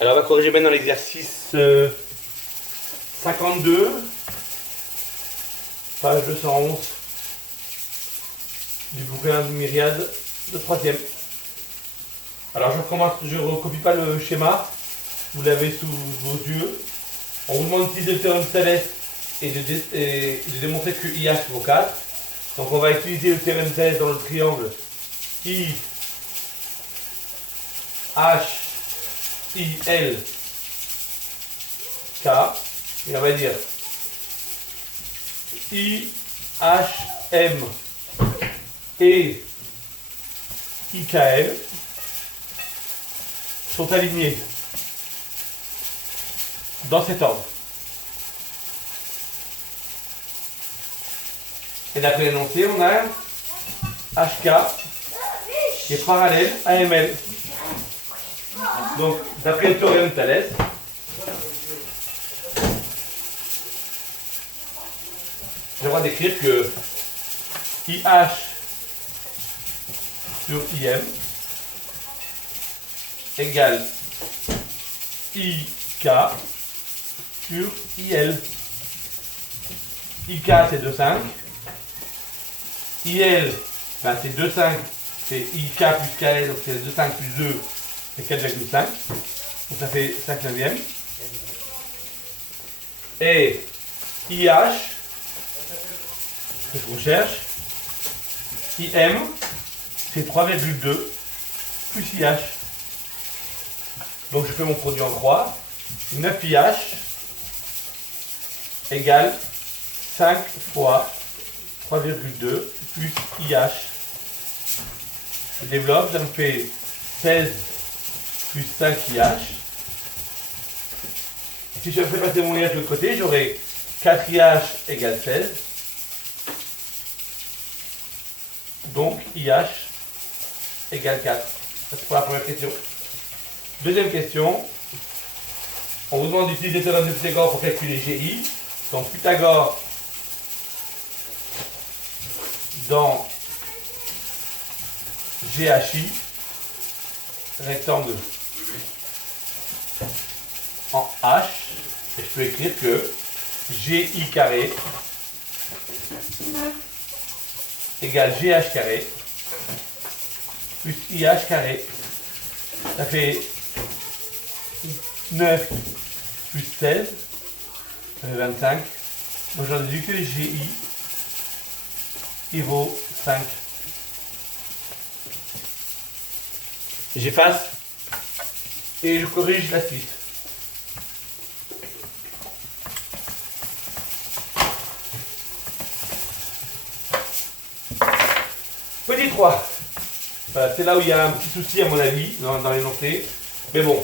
Alors on va corriger maintenant l'exercice 52, page 211 du bouquin de Myriade de 3e. Alors je recopie pas le schéma, vous l'avez sous vos yeux. On vous demande d'utiliser le théorème de Thalès et de démontrer que IH vaut 4. Donc on va utiliser le théorème de Thalès dans le triangle I, H, I, L, K. Et on va dire I, H, M et IKL sont alignés dans cet ordre. Et d'après l'énoncé, on a HK qui est parallèle à ML. Donc, d'après le théorème de Thalès, j'ai le droit d'écrire que IH sur IM égale IK sur IL. IK c'est 2,5. IL ben, c'est 2,5. C'est IK plus KL, donc c'est 2,5 plus 2, c'est 4,5. Donc ça fait 5 neuvièmes. Et IH, c'est ce qu'on cherche. IM, c'est 3,2 plus IH. Donc je fais mon produit en croix. 9IH égale 5 fois 3,2 plus IH. Je développe, ça me fait 16 plus 5 IH. Si je fais passer mon IH de l'autre côté, j'aurai 4 IH égale 16. Donc IH égale 4. Ça c'est pour la première question. Deuxième question. On vous demande d'utiliser le théorème de Pythagore pour calculer GI. Donc Pythagore dans GHI, rectangle en H, et je peux écrire que GI carré égale GH carré plus IH carré. Ça fait 9 plus 16, ça fait 25. Donc j'en déduis que GI il vaut 5. J'efface et je corrige la suite. Petit 3. C'est là où il y a un petit souci à mon avis dans l'énoncé. Mais bon,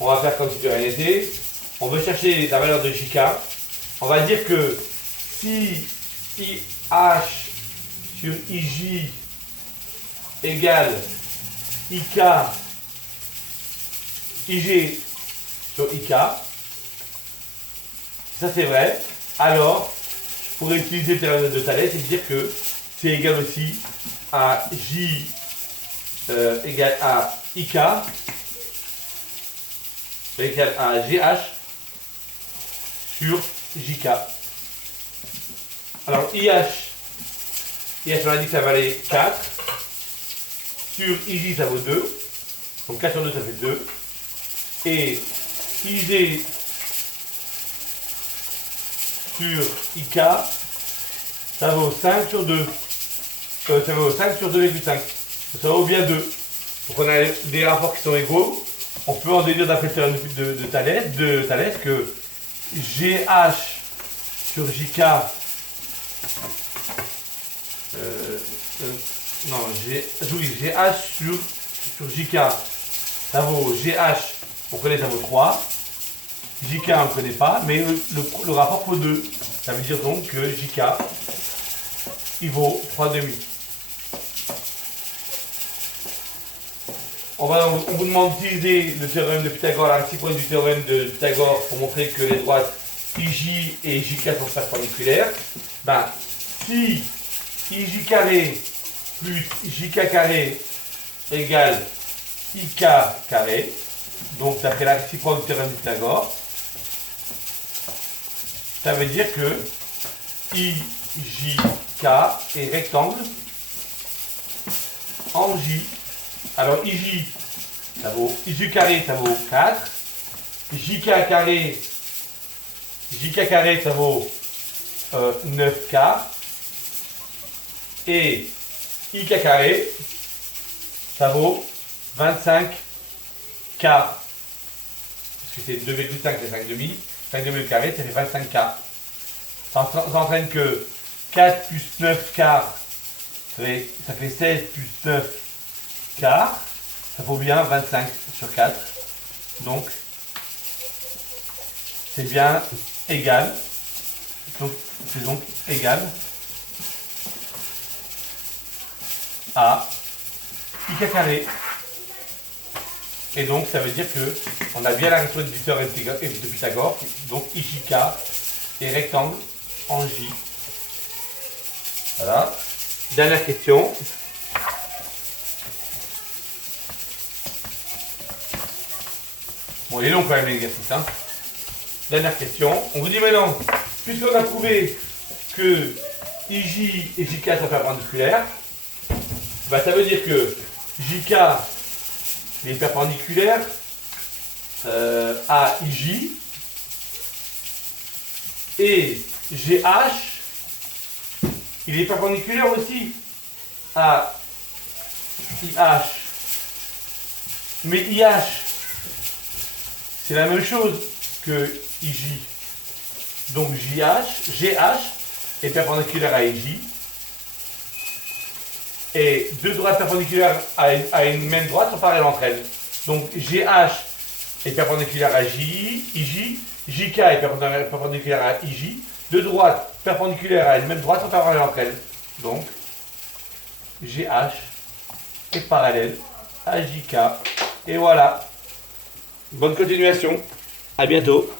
on va faire comme si de rien n'était. On veut chercher la valeur de JK. On va dire que si IH sur IJ égale IK IG sur IK, ça c'est vrai, alors je pourrais utiliser le théorème de Thalès et dire que c'est égal aussi à J égale à IK égale à GH sur JK. Alors IH on a dit que ça valait 4. Sur IJ ça vaut 2. Donc 4 sur 2 ça fait 2. Et IG sur IK ça vaut 5 sur 2. Ça vaut 5 sur 2,5. Ça vaut bien 2. Donc on a des rapports qui sont égaux. On peut en déduire d'après le théorème de Thalès que GH sur JK GH sur JK ça vaut GH, on connaît, ça vaut 3. JK on ne connaît pas, mais le rapport vaut 2. Ça veut dire donc que JK il vaut 3,5. On vous demande d'utiliser le théorème de Pythagore, la réciproque du théorème de Pythagore pour montrer que les droites IJ et JK sont perpendiculaires. Ben, si IJ carré plus JK carré égale IK carré, Donc d'après la réciproque du théorème de Pythagore, ça veut dire que IJK est rectangle en J. Alors IJ, ça vaut IJ carré, ça vaut 4. JK carré, ça vaut 9K. Et IK carré, ça vaut 25K. Parce que c'est 2,5, c'est 5 demi. 5 demi au carré, ça fait 25K. Ça entraîne que 4 plus 9 quarts, ça fait 16 plus 9 quarts. Ça vaut bien 25 sur 4. Donc, c'est bien égal. Donc, c'est donc égal à IK carré. Et donc, ça veut dire que on a bien la réciproque du théorème de Pythagore. Donc, IJK est rectangle en J. Voilà. Dernière question. Bon, il est long quand même l'exercice. Hein. Dernière question. On vous dit maintenant, puisqu'on a prouvé que IJ et JK sont perpendiculaires, bah, ça veut dire que JK est perpendiculaire à IJ et GH, il est perpendiculaire aussi à IH. Mais IH, c'est la même chose que IJ. Donc GH est perpendiculaire à IJ. Et deux droites perpendiculaires à une même droite sont parallèles entre elles. Donc GH est perpendiculaire à IJ, JK est perpendiculaire à IJ. Deux droites perpendiculaires à une même droite sont parallèles entre elles. Donc GH est parallèle à JK. Et voilà. Bonne continuation. À bientôt.